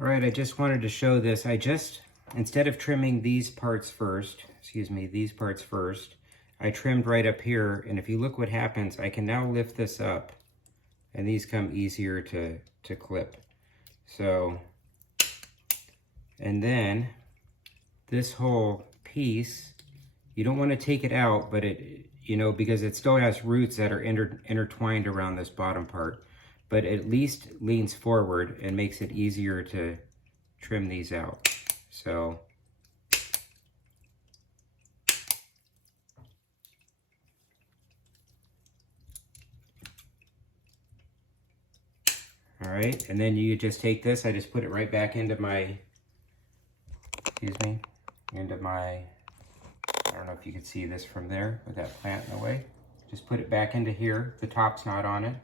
All right, I just wanted to show this. Instead of trimming these parts first, I trimmed right up here, and if you look what happens, I can now lift this up, and these come easier to clip. So, and then this whole piece, you don't want to take it out, but because it still has roots that are intertwined around this bottom part, but at least leans forward and makes it easier to trim these out. So, all right, and then you just take this, I just put it right back into my, I don't know if you can see this from there with that plant in the way. Just put it back into here. The top's not on it.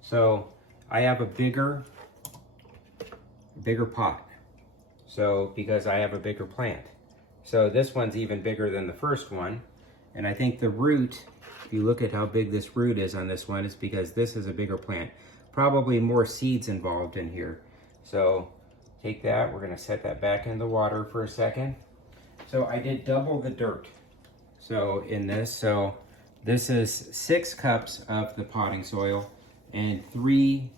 So I have a bigger pot. So because I have a bigger plant. So this one's even bigger than the first one. And I think the root, if you look at how big this root is on this one, it's because this is a bigger plant. Probably more seeds involved in here. So take that, we're gonna set that back in the water for a second. So I did double the dirt. So this is 6 cups of the potting soil and 3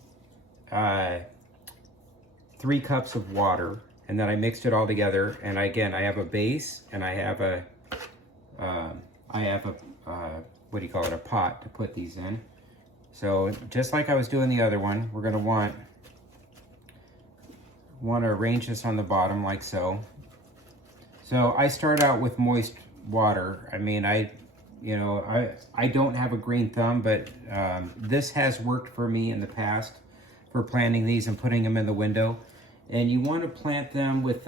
cups of water. And then I mixed it all together. And again, I have a base and I have a what do you call it? A pot to put these in. So just like I was doing the other one, we're gonna want to arrange this on the bottom like so. So I start out with moist water. I mean, I don't have a green thumb, but this has worked for me in the past for planting these and putting them in the window. And you want to plant them with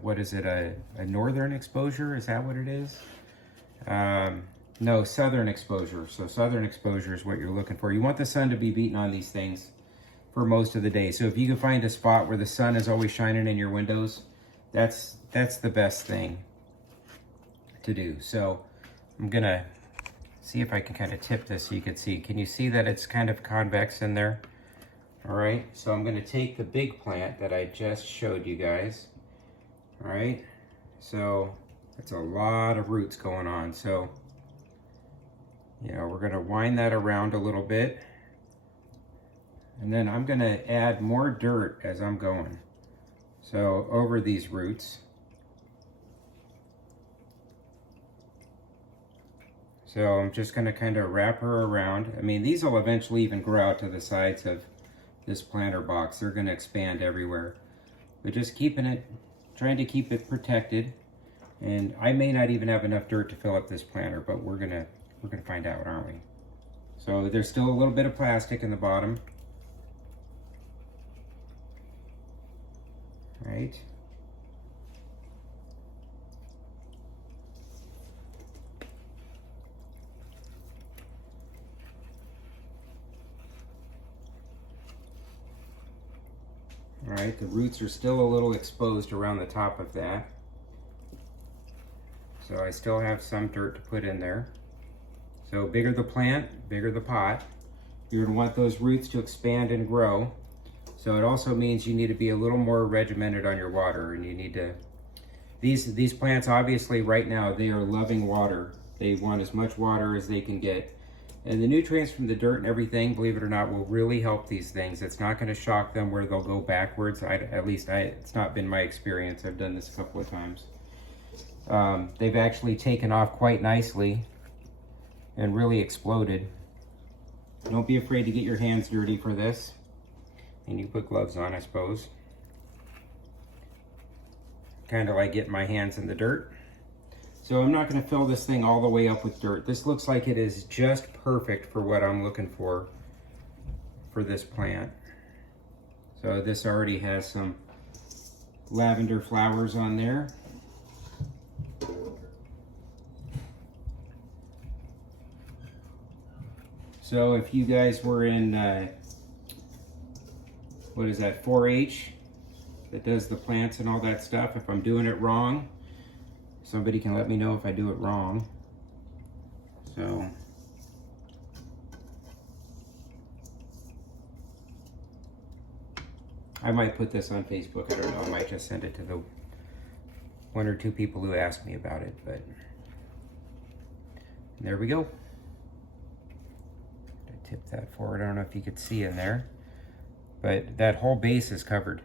what is it, a northern exposure? Is that what it is? No, southern exposure. So southern exposure is what you're looking for. You want the sun to be beating on these things for most of the day. So if you can find a spot where the sun is always shining in your windows, that's the best thing to do. So I'm gonna see if I can kind of tip this so you can see. Can you see that it's kind of convex in there? All right, so I'm gonna take the big plant that I just showed you guys. All right, so it's a lot of roots going on. So, we're gonna wind that around a little bit. And then I'm gonna add more dirt as I'm going. So over these roots. So I'm just gonna kind of wrap her around. I mean, these will eventually even grow out to the sides of this planter box. They're gonna expand everywhere. But just trying to keep it protected. And I may not even have enough dirt to fill up this planter, but we're gonna find out, aren't we? So there's still a little bit of plastic in the bottom. Right. All right, the roots are still a little exposed around the top of that. So I still have some dirt to put in there. So bigger the plant, bigger the pot. You're gonna want those roots to expand and grow. So it also means you need to be a little more regimented on your water, and you need to, these plants obviously right now, they are loving water. They want as much water as they can get. And the nutrients from the dirt and everything, believe it or not, will really help these things. It's not gonna shock them where they'll go backwards. It's not been my experience. I've done this a couple of times. They've actually taken off quite nicely and really exploded. Don't be afraid to get your hands dirty for this. And you put gloves on, I suppose. Kind of like getting my hands in the dirt. So I'm not going to fill this thing all the way up with dirt. This looks like it is just perfect for what I'm looking for this plant. So this already has some lavender flowers on there. So if you guys were in, what is that, 4-H, that does the plants and all that stuff, if I'm doing it wrong, somebody can let me know if I do it wrong. So, I might put this on Facebook. I don't know. I might just send it to the 1 or 2 people who asked me about it. But there we go. Tip that forward. I don't know if you could see in there, but that whole base is covered.